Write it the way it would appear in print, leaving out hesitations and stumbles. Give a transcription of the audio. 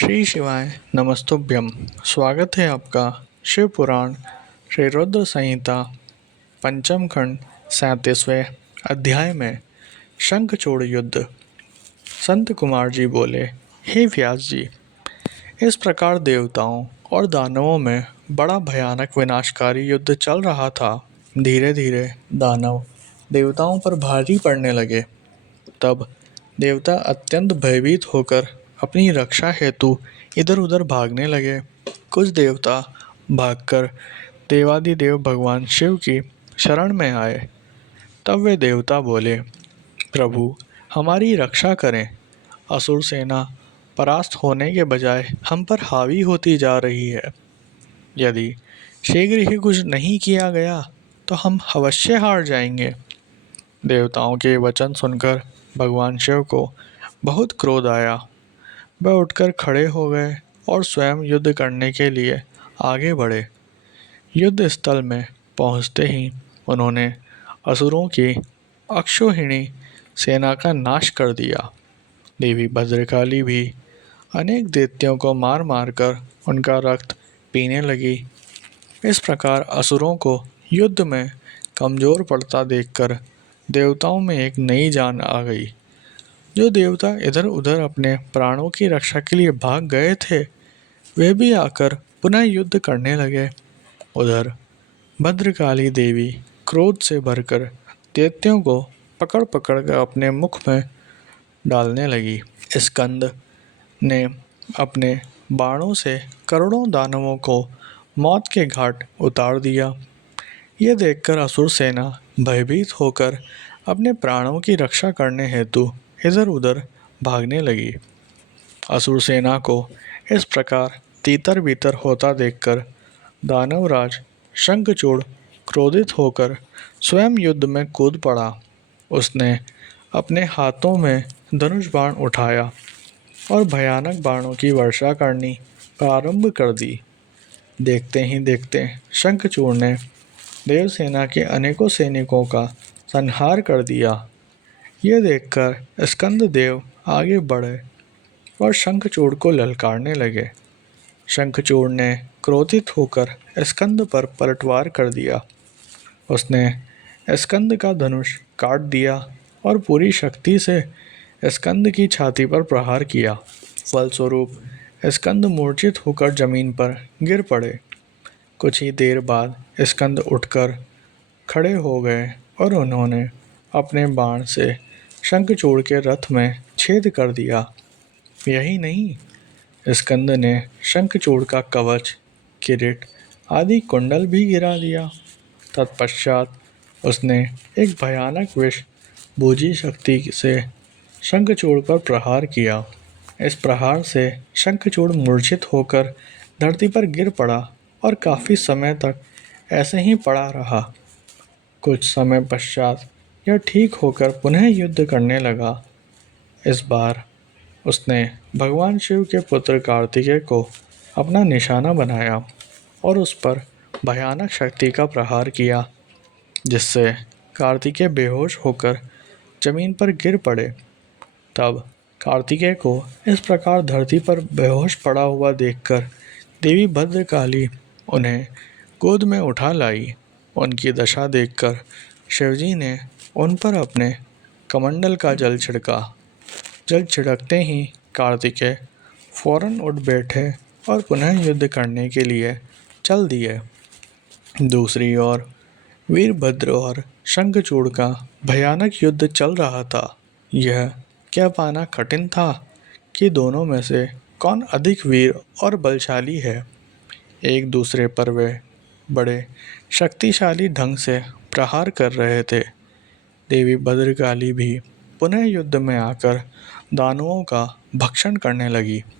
श्री शिवाय नमस्तुभ्यम। स्वागत है आपका शिव पुराण श्री रुद्र संहिता पंचम खंड 37वें अध्याय में शंखचूड़ युद्ध। संत कुमार जी बोले, हे व्यास जी, इस प्रकार देवताओं और दानवों में बड़ा भयानक विनाशकारी युद्ध चल रहा था। धीरे धीरे दानव देवताओं पर भारी पड़ने लगे। तब देवता अत्यंत भयभीत होकर अपनी रक्षा हेतु इधर उधर भागने लगे। कुछ देवता भागकर देवादिदेव भगवान शिव की शरण में आए। तब वे देवता बोले, प्रभु हमारी रक्षा करें। असुर सेना परास्त होने के बजाय हम पर हावी होती जा रही है। यदि शीघ्र ही कुछ नहीं किया गया तो हम अवश्य हार जाएंगे। देवताओं के वचन सुनकर भगवान शिव को बहुत क्रोध आया। वह उठकर खड़े हो गए और स्वयं युद्ध करने के लिए आगे बढ़े। युद्ध स्थल में पहुंचते ही उन्होंने असुरों की अक्षौहिणी सेना का नाश कर दिया। देवी भद्रकाली भी अनेक दैत्यों को मार मार कर उनका रक्त पीने लगी। इस प्रकार असुरों को युद्ध में कमज़ोर पड़ता देखकर देवताओं में एक नई जान आ गई। जो देवता इधर उधर अपने प्राणों की रक्षा के लिए भाग गए थे, वे भी आकर पुनः युद्ध करने लगे। उधर भद्रकाली देवी क्रोध से भरकर दैत्यों को पकड़ पकड़ कर अपने मुख में डालने लगी। स्कंद ने अपने बाणों से करोड़ों दानवों को मौत के घाट उतार दिया। यह देखकर असुर सेना भयभीत होकर अपने प्राणों की रक्षा करने हेतु इधर उधर भागने लगी। असुर सेना को इस प्रकार तीतर बीतर होता देखकर दानवराज शंखचूड़ क्रोधित होकर स्वयं युद्ध में कूद पड़ा। उसने अपने हाथों में धनुष बाण उठाया और भयानक बाणों की वर्षा करनी प्रारंभ कर दी। देखते ही देखते शंखचूड़ ने देवसेना के अनेकों सैनिकों का संहार कर दिया। यह देखकर स्कंद देव आगे बढ़े और शंखचूड़ को ललकारने लगे। शंखचूड़ ने क्रोधित होकर स्कंद पर पलटवार कर दिया। उसने स्कंद का धनुष काट दिया और पूरी शक्ति से स्कंद की छाती पर प्रहार किया। फलस्वरूप स्कंद मूर्छित होकर जमीन पर गिर पड़े। कुछ ही देर बाद स्कंद उठकर खड़े हो गए और उन्होंने अपने बाण से शंखचूड़ के रथ में छेद कर दिया। यही नहीं, स्कंद ने शंखचूड़ का कवच, किरीट आदि कुंडल भी गिरा दिया। तत्पश्चात उसने एक भयानक विष भोजी शक्ति से शंखचूड़ पर प्रहार किया। इस प्रहार से शंखचूड़ मूर्छित होकर धरती पर गिर पड़ा और काफ़ी समय तक ऐसे ही पड़ा रहा। कुछ समय पश्चात यह ठीक होकर पुनः युद्ध करने लगा। इस बार उसने भगवान शिव के पुत्र कार्तिकेय को अपना निशाना बनाया और उस पर भयानक शक्ति का प्रहार किया, जिससे कार्तिकेय बेहोश होकर जमीन पर गिर पड़े। तब कार्तिकेय को इस प्रकार धरती पर बेहोश पड़ा हुआ देखकर देवी भद्रकाली उन्हें गोद में उठा लाई। उनकी दशा देखकर शिवजी ने उन पर अपने कमंडल का जल छिड़का। जल छिड़कते ही कार्तिकेय फौरन उठ बैठे और पुनः युद्ध करने के लिए चल दिए। दूसरी ओर वीरभद्र और शंखचूड़ का भयानक युद्ध चल रहा था। यह क्या पाना कठिन था कि दोनों में से कौन अधिक वीर और बलशाली है। एक दूसरे पर वे बड़े शक्तिशाली ढंग से प्रहार कर रहे थे। देवी भद्रकाली भी पुनः युद्ध में आकर दानवों का भक्षण करने लगी।